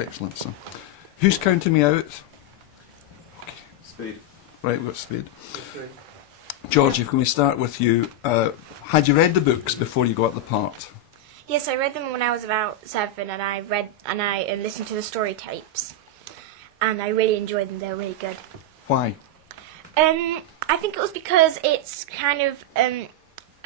Excellent, so. Who's counting me out? Speed. Right, we've got Speed. Georgie, can we start with you? Had you read the books before you got the part? Yes, I read them when I was about 7, and I listened to the story tapes, and I really enjoyed them. They were really good. Why? I think it was because it's kind of a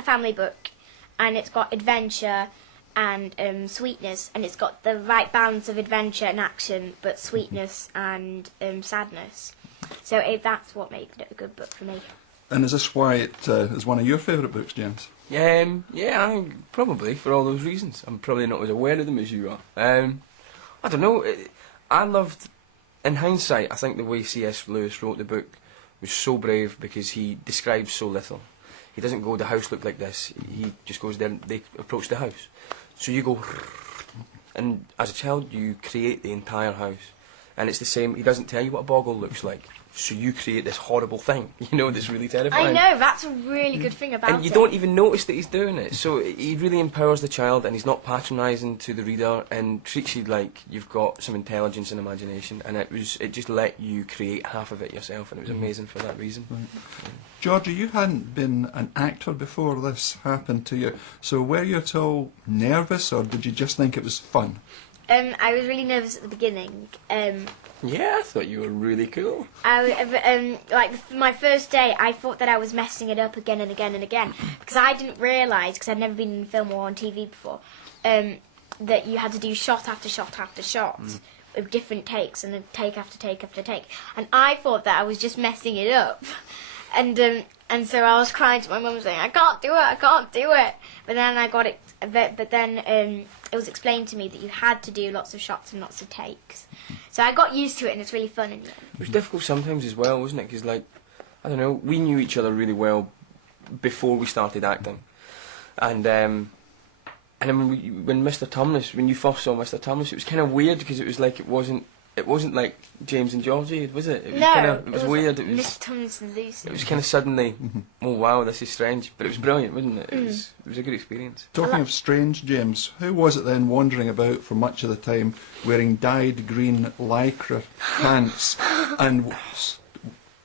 family book, and it's got adventure and sweetness, and it's got the right balance of adventure and action, but sweetness and sadness. So that's what made it a good book for me. And is this why it is one of your favourite books, James? Yeah, probably for all those reasons. I'm probably not as aware of them as you are. I don't know. I loved, in hindsight, I think the way C.S. Lewis wrote the book was so brave because he describes so little. He doesn't go, the house looked like this. He just goes there and they approach the house. So you go, and as a child you create the entire house. And it's the same, he doesn't tell you what a boggle looks like. So you create this horrible thing, you know, that's really terrifying. I know, that's a really good thing about it. And you don't even notice that he's doing it. So he really empowers the child, and he's not patronising to the reader, and treats you like you've got some intelligence and imagination. And it just let you create half of it yourself, and it was amazing for that reason. Right. Georgie, you hadn't been an actor before this happened to you. So were you at all nervous, or did you just think it was fun? I was really nervous at the beginning. Yeah, I thought you were really cool. My first day, I thought that I was messing it up again and again and again, because I didn't realise, because I'd never been in film or on TV before, that you had to do shot after shot after shot with different takes, and then take after take after take. And I thought that I was just messing it up, and so I was crying to my mum saying, "I can't do it, I can't do it." But then I got it. But then it was explained to me that you had to do lots of shots and lots of takes. So I got used to it, and it's really fun in the end. It was difficult sometimes as well, wasn't it? Because, like, I don't know, we knew each other really well before we started acting. And then when Mr. Tumnus, when you first saw Mr. Tumnus, it was kind of weird because it was like it wasn't like James and Georgie, was it? It was it was weird. It was Mr. Tumnus and Lucy. It was kind of suddenly, oh wow, this is strange, but it was brilliant, wasn't it? It was a good experience. Talking of strange, James, how was it then wandering about for much of the time wearing dyed green lycra pants and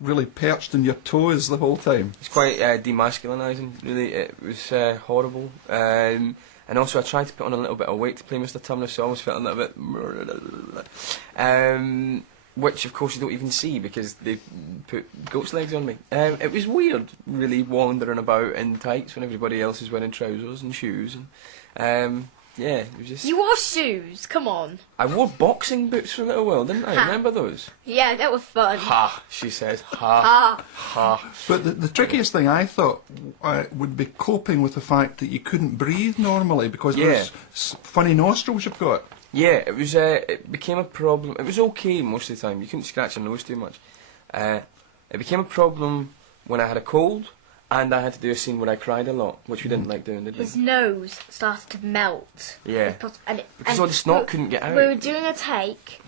really perched on your toes the whole time? It's quite demasculinising, really. It was horrible. And also I tried to put on a little bit of weight to play Mr. Tumnus, so I almost felt a little bit... which, of course, you don't even see because they put goat's legs on me. It was weird, really, wandering about in tights when everybody else is wearing trousers and shoes. And yeah, it was just... You wore shoes, come on. I wore boxing boots for a little while, didn't I? Remember those? Yeah, that was fun. Ha, she said. Ha. Ha. But the trickiest thing I thought would be coping with the fact that you couldn't breathe normally because of those funny nostrils you've got. Yeah, it was. It became a problem. It was okay most of the time. You couldn't scratch your nose too much. It became a problem when I had a cold, and I had to do a scene where I cried a lot, which we didn't like doing, did we? His nose started to melt. Yeah. Because all the snot couldn't get out. We were doing a take,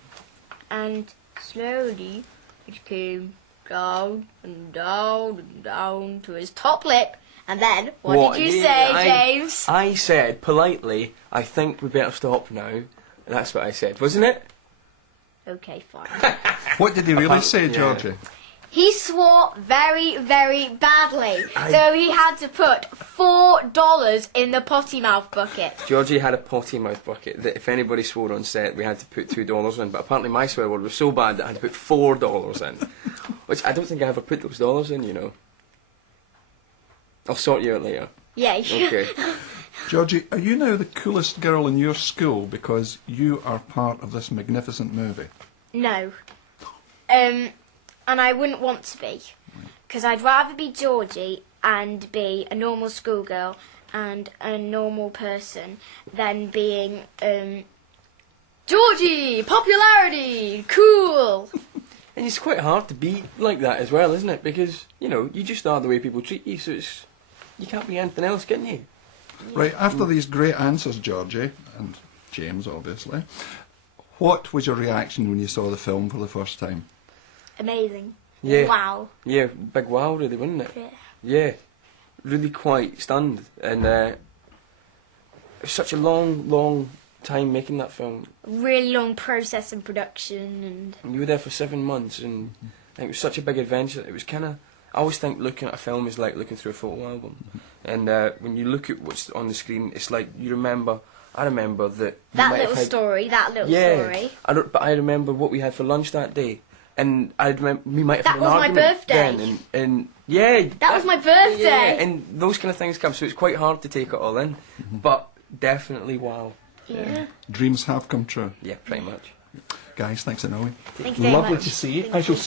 and slowly it came down and down and down to his top lip. And then, what did you say, James? I said, politely, I think we better stop now. That's what I said, wasn't it? Okay, fine. What did he really say, Georgie? He swore very, very badly. So he had to put $4 in the potty mouth bucket. Georgie had a potty mouth bucket that if anybody swore on set, we had to put $2 in. But apparently my swear word was so bad that I had to put $4 in. Which I don't think I ever put those dollars in, you know. I'll sort you out later. Yeah. Okay. Georgie, are you now the coolest girl in your school because you are part of this magnificent movie? No. And I wouldn't want to be. Because I'd rather be Georgie and be a normal schoolgirl and a normal person than being, Georgie! Popularity! Cool! And it's quite hard to be like that as well, isn't it? Because, you know, you just are the way people treat you, so you can't be anything else, can you? Right, after these great answers, Georgie, and James, obviously, what was your reaction when you saw the film for the first time? Amazing. Yeah. Wow. Yeah, big wow, really, wasn't it? Yeah. Yeah. Really quite stunned. And it was such a long time making that film. Really long process and production, And you were there for 7 months, and it was such a big adventure. It was kind of. I always think looking at a film is like looking through a photo album, and when you look at what's on the screen, it's like you remember. I remember that. that little story. But I remember what we had for lunch that day, and I remember we might have That had an was my argument birthday. then, and yeah, That was my birthday. Yeah, and those kind of things come, so it's quite hard to take it all in, but definitely wow. Yeah. Dreams have come true. Yeah, pretty much. Guys, thanks a million. Thank you very Lovely much. to see you. Thank As you'll